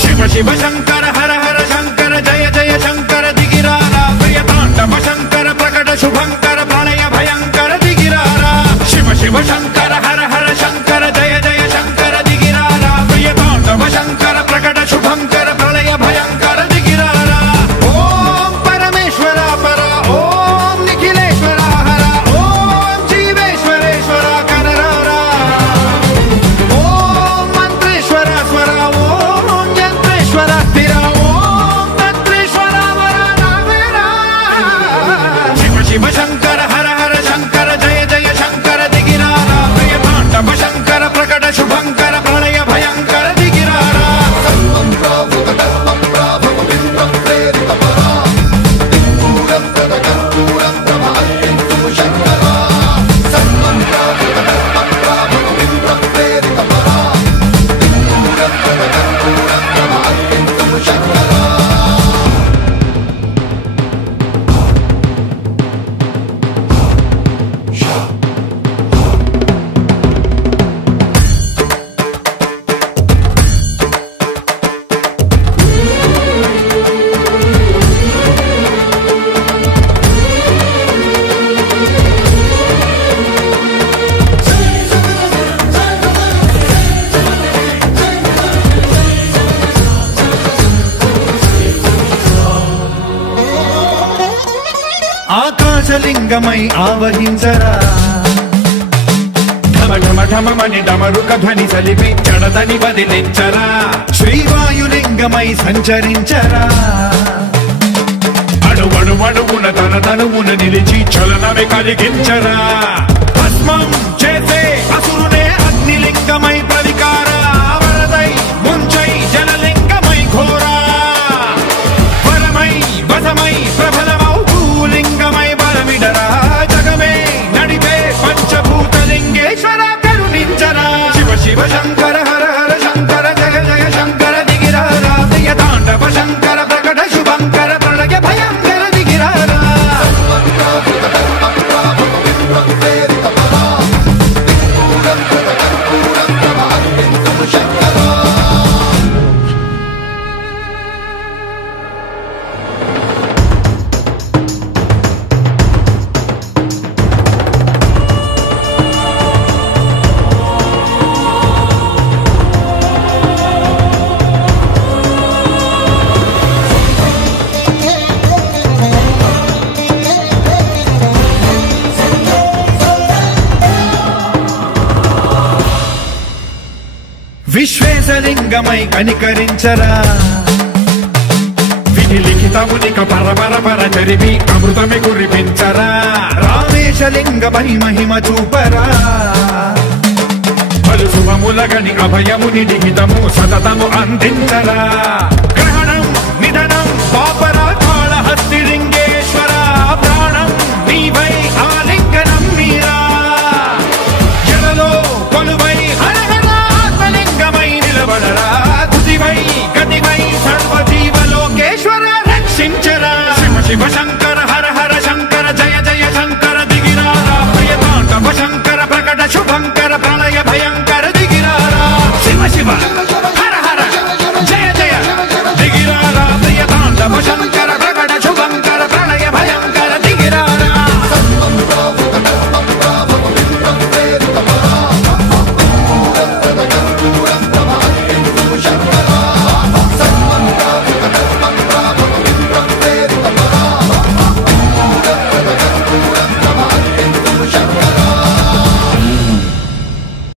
शिव शिव शंकर हर हर शंकर जय जय शंकर दिगिरारा प्रिय तांडव शंकर प्रकट शुभंकर प्रलय भयंकर दिगिरारा शिव शिव शंकर हर हर शंकर जय जय शंकर दिगिरारा प्रिय तांडव शंकर प्रकट शुभंकर प्रलय भयंकर दिगिरारा ओम परमेश्वर पर ओम निखिलेश्वर हर ओम जीवेश्वरेश्वर कररारा ओम मंत्रेश्वर स्वर ओम यंत्रेश्वर स्थिर ओम तंत्रेश्वर वरदावेरा शिव शिव शंकर हर हर शंकर जय जय शंकर दिगिरारा प्रिय तांडव शंकर प्रकट शुभंकर प्रलय भयंकर दिगिरारा ఆకాశలింగమై ఆవహించరా ఢమ ఢమ ఢమమని డమరుక ధ్వని సలిపి జడదని వదిలించరా శ్రీవాయులింగమై సంచరించరా అణువణువున తన తనువున నిలిచి చలనమే కలిగించరా భస్మం చేసే అసురునే అగ్నిలింగమై ప్రవికార వరదై ముంచై జలలింగమై ఘోరా వరమై వసమై ప్రబలమౌ భూలింగమై బలమిడరా జగమే నడిపే పంచభూతలింగేశ్వర కరుణించరా శివ శివ శంకర హర హర శంకర జయ జయ శంకర దిగిరారా ప్రియ తాండవ శంకర ప్రకట శుభంకర ప్రళయ భయంకర దిగిరారా విశ్వేశలింగమై కనికరించరా విధి లిఖితమునిక పరపర పర జరిపి అమృతమి కురిపించరా రామేశలింగమై మహిమ చూపరా పలు శుభములగని అభయముని లిఖితము సతతము అందించరా గ్రహణం నిధనం పాపరా కాళహస్తి లింగ